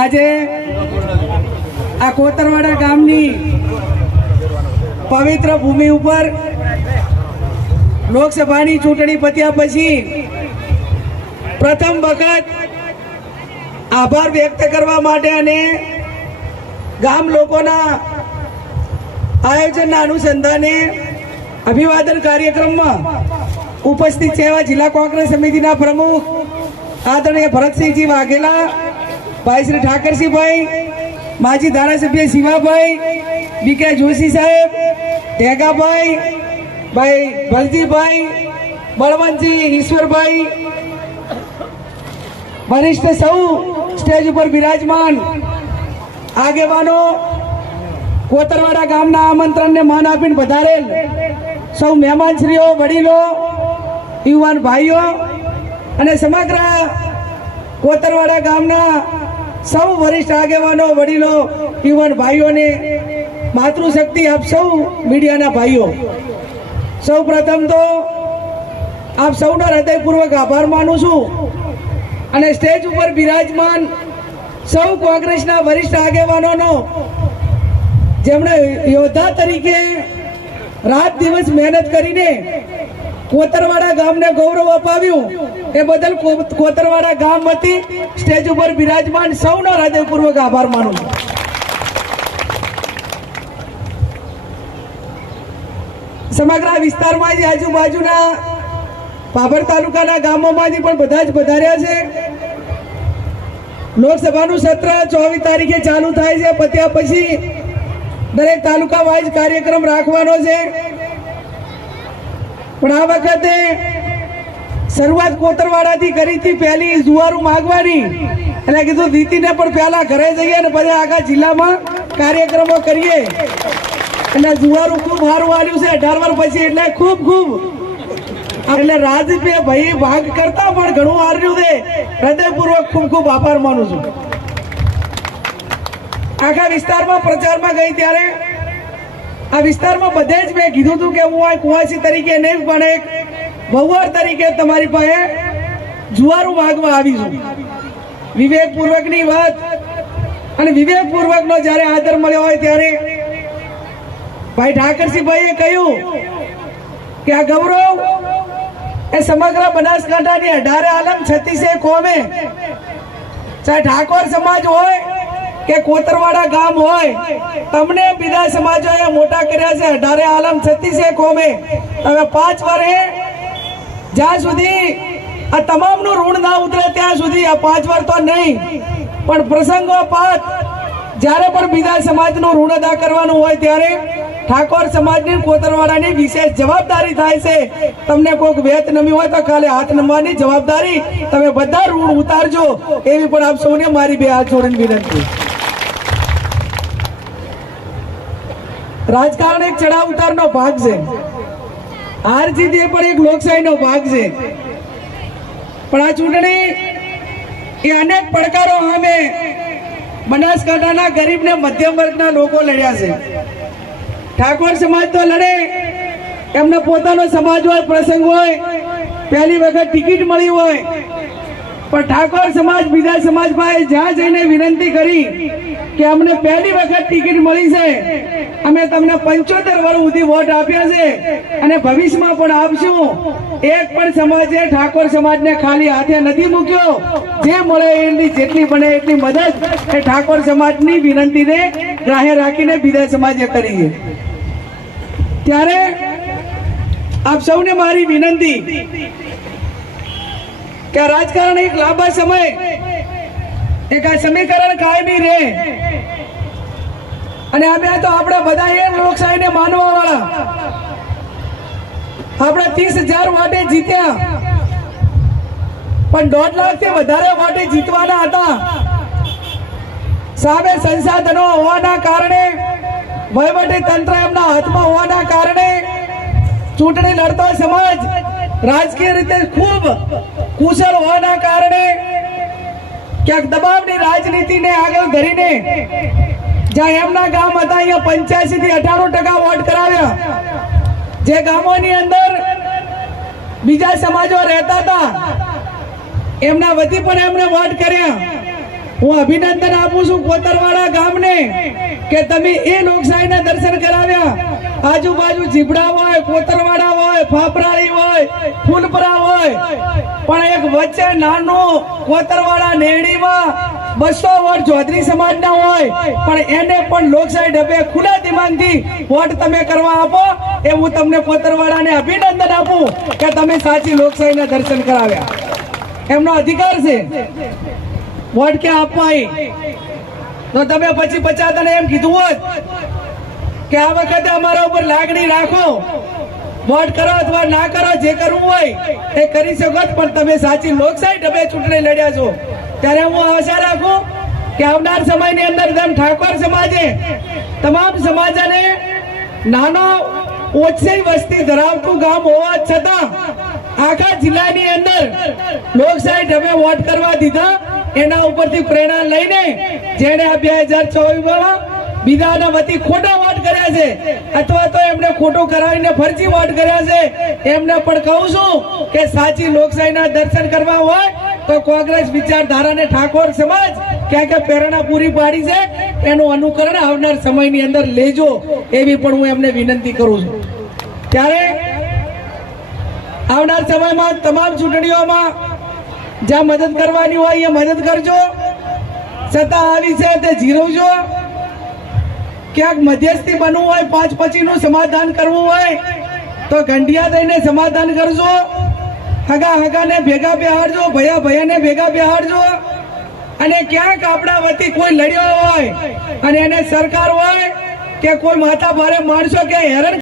આજે આ કોતરવાડા ગામની પવિત્ર ભૂમિ ઉપર લોકસભાની ચૂંટણી પત્યા પછી પ્રથમ વખત આભાર વ્યક્ત કરવા માટે અને ગામ લોકોના આયોજનના અનુસંધાને અભિવાદન કાર્યક્રમમાં ઉપસ્થિત છે એવા જિલ્લા કોંગ્રેસ સમિતિના પ્રમુખ આદરણીય ભરતસિંહજી વાઘેલા, ભાઈ શ્રી ઠાકરસિંહભાઈ, માજી ધારાસભ્ય શિવાભાઈ, બીકે જોશી સાહેબ, ટેગાભાઈ, ભાઈ ભલજીભાઈ, બળવંતજી, ઈશ્વરભાઈ, વરિષ્ઠ સૌ સ્ટેજ ઉપર બિરાજમાન આગેવાનો, કોતરવાડા ગામના આમંત્રણને માન આપીને પધારેલ સૌ મહેમાનશ્રીઓ, વડીલો, યુવાન ભાઈઓ અને સમગ્ર કોતરવાડા ગામના સૌ વરિષ્ઠ આગેવાનો, વડીલો, યુવાન ભાઈઓને માતૃશક્તિ આપ સૌ મીડિયાના ભાઈઓ, સૌ પ્રથમ તો આપ સૌનો હૃદયપૂર્વક આભાર માનું છું અને સ્ટેજ ઉપર બિરાજમાન સૌ કોંગ્રેસના વરિષ્ઠ આગેવાનોનો જેમણે યોદ્ધા તરીકે રાત દિવસ મહેનત કરીને કોતરવાડા ગામને ગૌરવ અપાવ્યું એ બદલ કોતરવાડા ગામ વતી સ્ટેજ ઉપર બિરાજમાન સૌનો હૃદયપૂર્વક આભાર માનું છું. સમગ્ર વિસ્તારમાંથી આજુબાજુના ભાભર તાલુકાના ગામોમાંથી પણ બધા જ પધાર્યા છે. લોકસભાનું સત્ર 24 તારીખે ચાલુ થાય છે. પત્યા પછી દરેક તાલુકા વાઇઝ કાર્યક્રમ રાખવાનો છે. પણ આ વખતે શરૂઆત કોતરવાડાથી કરી હતી. પહેલી જુવારું માગવાની એટલે કીધું દીતીને પણ પહેલા ઘરે જઈએ અને પછી આખા જિલ્લામાં કાર્યક્રમો કરીએ. એટલે જુવારું ખૂબ સારું આવ્યું છે 18 વર્ષ પછી. એટલે ખૂબ એટલે રાજભાઈ ભાઈ ભાગ કરતા પણ ઘણું હાર્યું છે. હૃદયપૂર્વક ખૂબ આભાર માનું છું. આખા વિસ્તારમાં પ્રચારમાં ગઈ ત્યારે આ વિસ્તારમાં બધે જ મેં કીધું હતું કે હું આ કુવાસી તરીકે નહીં પણ એક વહુવાર તરીકે તમારી પાસે જુવારું માગવા આવી છું. વિવેકપૂર્વકની વાત અને વિવેકપૂર્વકનો જ્યારે આદર મળ્યો હોય ત્યારે ભાઈ ઠાકરસિંહભાઈએ કહ્યું કે આ ગૌરવ એ સમગ્ર બનાસકાંઠાની 18 આલમ 36 કોમે, ચાહે ઠાકોર સમાજ હોય કે કોતરવાડા ગામ હોય, તમને બીજા સમાજોએ મોટા કર્યા છે. 18 આલમ 36 કોમે તમે 5 વર્ષે જ્યાં સુધી આ તમામનું ઋણ ના ઉતરે ત્યાં સુધી, આ 5 વર્ષ તો નહીં પણ પ્રસંગોપાત જ્યારે પણ બીજા સમાજનું ઋણ અદા કરવાનું હોય ત્યારે ઠાકોર સમાજની કોતરવાડાની વિશેષ જવાબદારી થાય છે. તમને કોઈક વેત નમી હોય તો ખાલી હાથ નમવાની જવાબદારી તમે બધા ઋણ ઉતારજો એવી પણ આપ સૌને મારી બે હાથ જોડીને વિનંતી. રાજકારણ એક ચડાવ ઉતારનો ભાગ છે. હાર જીત એ પણ એક લોકશાહીનો ભાગ છે. પણ આ ચૂંટણી એ અનેક પડકારો સામે બનાસકાંઠાના ગરીબ ને મધ્યમ વર્ગના લોકો લડ્યા છે. ઠાકોર સમાજ તો લડે, એમને પોતાનો સમાજ હોય, પ્રસંગ હોય, પહેલી વખત ટિકિટ મળી હોય, પણ ઠાકોર સમાજ બીજા સમાજ પાસે જ્યાં જઈને વિનંતી કરી કે અમને પહેલી વખત ટિકિટ મળી છે, અમે તમને 75 વર્ષ સુધી વોટ આપ્યા છે અને ભવિષ્યમાં પણ આપશું. એક પણ સમાજે ઠાકોર સમાજને ખાલી હાથે નથી મૂક્યો. જે મળે એની જેટલી બને એટલી મદદ એ ઠાકોર સમાજની વિનંતીને ગ્રાહ્ય રાખીને બીજા સમાજે કરી છે. ત્યારે આપ સૌને મારી વિનંતી કે રાજકારણ એક લાંબા સમય એક આ સમીકરણ કાયમી રહે અને અમે તો આપણે બધા એ લોકશાહીને માનવા વાળા. આપણે 30,000 વોટે જીત્યા પણ 1.5 લાખથી વધારે વોટે જીતવાના હતા. સામે સંસાધનો હોવાના કારણે, વહીવટી તંત્ર એમના હાથમાં હોવાના કારણે ચૂંટણી લડતો સમાજ રાજકીય રીતે ખૂબ કુશળ હોવાના કારણે ક્યાંક દબાવની રાજનીતિને આગળ ધરીને જ્યાં એમના ગામ હતા અહીંયા 85 થી 98% વોટ કરાવ્યા. જે ગામોની અંદર બીજા સમાજો રહેતા હતા એમના વતી પણ એમણે વોટ કર્યા હું અભિનંદન આપું છું કોતરવાડા ગામને કે તમે એ લોકશાહીના દર્શન કરાવ્યા. આજુબાજુ જીબડા હોય, કોતરવાડા હોય, ફાફરાળી હોય, ફૂલપરા હોય, પણ એક વચ્ચે નાનું કોતરવાડા નેરડીમાં 200 વોટ ચૌધરી સમાજના હોય, પણ એને પણ લોકશાહી ઢબે ખુલ્લા દિમાગથી વોટ તમે કરવા આપો એ હું તમને કોતરવાડાને અભિનંદન આપું કે તમે સાચી લોકશાહીના દર્શન કરાવ્યા. એમનો અધિકાર છે વોટ ક્યાં આપવા. તો તમે પછી 50 તને એમ કીધું હોત કે આ વખતે અમારા ઉપર લાગણી રાખો, વોટ કરો અથવા ના કરો, જે કરવું હોય એ કરી શકો, પણ તમે સાચી લોકશાહી ઢબે ચૂંટણી લડ્યા છો. ત્યારે હું આશા રાખું કે આવનાર સમયની અંદર જેમ ઠાકોર સમાજે તમામ સમાજને નાનો ઓછી વસ્તી ધરાવતું ગામ હોવા છતાં આખા જિલ્લાની અંદર લોકશાહી ઢબે વોટ કરવા દીધા, એના ઉપરથી પ્રેરણા લઈને જેને આ 2024માં બીજાના વતી ખોટા વોટ કર્યા છે અથવા તો એમને ખોટું કરાવીને ફરજી વોટ કર્યા છે, એમને પણ કહું છું કે સાચી લોકશાહીના દર્શન કરવા હોય તો કોંગ્રેસ વિચારધારાને ઠાકોર સમાજ ક્યાં ક્યાં પ્રેરણા પૂરી પાડી છે એનું અનુકરણ આવનાર સમયની અંદર લેજો, એવી પણ હું એમને વિનંતી કરું છું. ત્યારે આવનાર સમયમાં તમામ ચૂંટણીઓમાં જ્યાં મદદ કરવાની હોય એ મદદ કરજો. સત્તા આવી છે તે જીરવજો. ક્યાંક મધ્યસ્થી બનવું હોય, 5-25નું સમાધાન કરવું હોય તો ગંઢિયા દઈને સમાધાન કરજો. હગાને ભેગા બેહાડજો, ભયાને ભેગા બેહાડજો. અને ક્યાંક આપણા વતી કોઈ લડ્યો હોય અને એને સરકાર હોય કે કોઈ માથા ભારે માણસો કે હેરાન